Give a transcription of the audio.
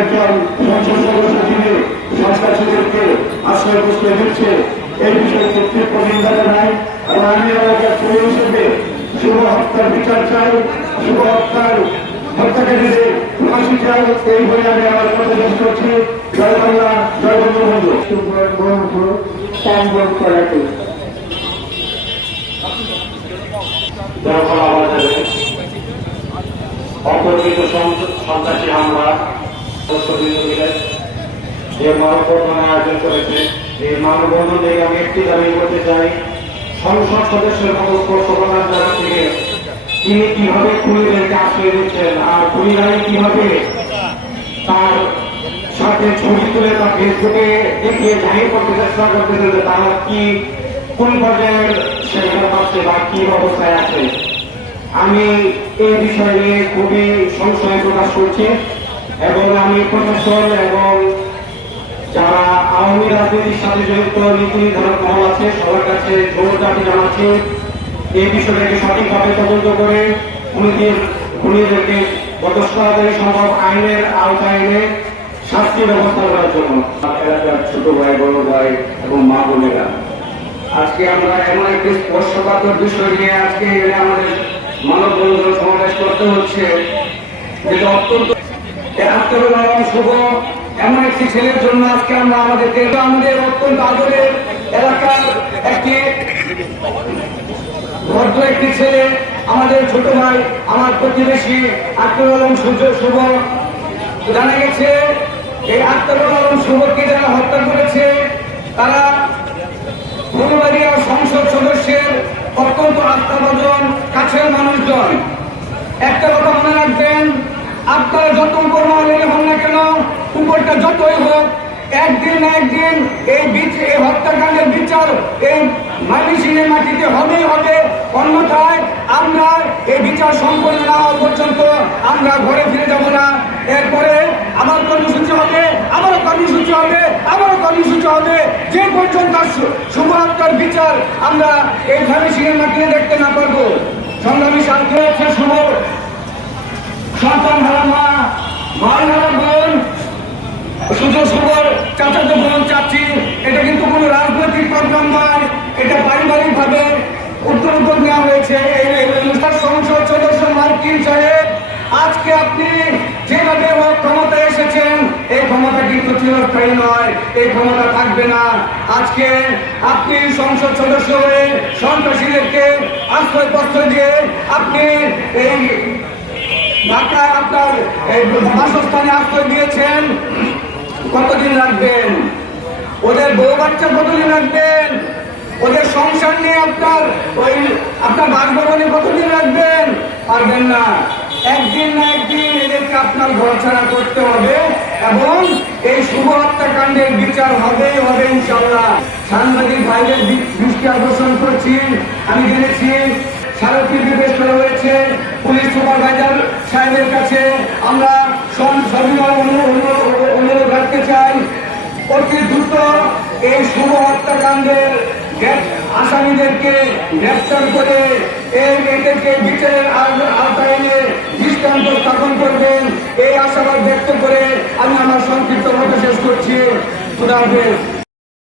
একজন সংসদ সদস্য যিনি সন্ত্রাসীদেরকে আশ্রয় প্রশ্রয় দিচ্ছে এই বিষয়ে তীব্র নিন্দা জানাই। এবং আমি এলাকার ছেলে হিসেবে শুভ হত্যার বিচার চাই, শুভ হত্যাকারীদের ফাঁসি চাই। এই বলে আমি আমার কথা শেষ করছি। জয় বাংলা, জয় বঙ্গবন্ধু। অপরিচিত সন্ত্রাসী হামলা যে মানববন্ধন আয়োজন করেছে, এই মানববন্ধন থেকে আমি একটি দাবি করতে চাই, সংসদ সদস্যের মতো স্পর্শকতার জায়গা থেকে তিনি কিভাবে খুনিদেরকে আশ্রয় দিচ্ছেন আর খুনিরাই কিভাবে তার সাথে ছবি তুলে তা ফেসবুকে দেখিয়ে জাহির করতে চেষ্টা করতেছে যে তারা কি কোন পর্যায়ের সেখানে পাচ্ছে বা কি অবস্থায় আছে। আমি এই বিষয় নিয়ে খুবই সংশয় প্রকাশ করছি এবং আমি প্রশাসন এবং যারা আওয়ামী রাজনীতির সাথে জড়িত নীতি নির্ধারক মহল আছে সবার কাছে জোর দাবি জানাচ্ছি এই বিষয়টাকে সঠিকভাবে তদন্ত করে খুনিদেরকে যত তাড়াতাড়ি সম্ভব আইনের আওতায় এনে শাস্তি ব্যবস্থা করার জন্য। এলাকার ছোট ভাই, বড় ভাই এবং মা বোনেরা, আজকে আমরা এমন একটি স্পর্শকাতর বিষয় নিয়ে আজকে আমাদের মানববন্ধন সমাবেশ করতে হচ্ছে, যেটা অত্যন্ত শুভ এমন একটি ছেলের জন্য আজকে আমরা আমাদের অত্যন্ত আদরের এলাকার একটি ভদ্র একটি ছেলে, আমাদের ছোট ভাই, আমার প্রতিবেশী আক্তারুল আলম শুভ। জানা গেছে এই আক্তারুল আলম শুভকে যারা হত্যা করেছে তারা ফুলবাড়িয়া সংসদ সদস্যের অত্যন্ত আস্থাভাজন কাছের মানুষজন। একটা কথা মনে রাখবেন, আপনারা যত উপর মহলে হন না কেন, উপরটা যতই হোক, একদিন না একদিন এই হত্যাকাণ্ডের বিচার এই ময়মনসিংহের মাটিতে হবেই হবে। অন্যথায় আমরা এই বিচার সম্পন্ন না হওয়া পর্যন্ত আমরা ঘরে ফিরে যাব না। এরপরে আবার কর্মসূচি হবে, আবারও কর্মসূচি হবে, আবারও কর্মসূচি হবে, যে পর্যন্ত শুভ হত্যার বিচার আমরা এই ময়মনসিংহের মাটিতে দেখতে না পারবো। সংগ্রামী শান্তি হচ্ছে শুভ সন্তান হারা মা, ভাই হারা বোন, শুধু শুভর চাচাতো বোন, চাচি, এটা কিন্তু কোনো রাজনৈতিক প্রোগ্রাম নয়, এটা পারিবারিক ভাবে উদ্যোগ নেওয়া হয়েছে। এই সংসদ সদস্য মার্কিন সাহেব, আজকে আপনি যেভাবে ক্ষমতায় এসেছেন এই ক্ষমতা কিন্তু চিরস্থায়ী নয়, এই ক্ষমতা থাকবে না। আজকে আপনি সংসদ সদস্য হয়ে সন্ত্রাসীদেরকে আশ্রয় প্রশ্রয় দিয়ে আপনি এই ঢাকায় আপনার বাসস্থানে আশ্রয় দিয়েছেন। কতদিন রাখবেন? ওদের বউ বাচ্চা কতদিন রাখবেন? ওদের সংসার নিয়ে আপনার বাসভবনে কতদিন রাখবেন? পারবেন না। একদিন না একদিন এদেরকে আপনার ঘর ছাড়া করতে হবে এবং এই শুভ হত্যাকাণ্ডের বিচার হবেই হবে ইনশাআল্লাহ। সাংবাদিক ভাইদের দৃষ্টি আকর্ষণ করছি, আমি জেনেছি স্মারকলিপি পেশ করা হয়েছে পুলিশ সুপারভাইজার সাহেবের কাছে। আমরা অনুরোধ রাখতে চাই অতি দ্রুত এই শুভ হত্যাকাণ্ডের আসামিদেরকে গ্রেফতার করে এদেরকে বিচারের আওতায় এনে দৃষ্টান্ত স্থাপন করবেন, এই আশাবাদ ব্যক্ত করে আমি আমার সংক্ষিপ্ত কথা শেষ করছি। খুদা হাফেজ।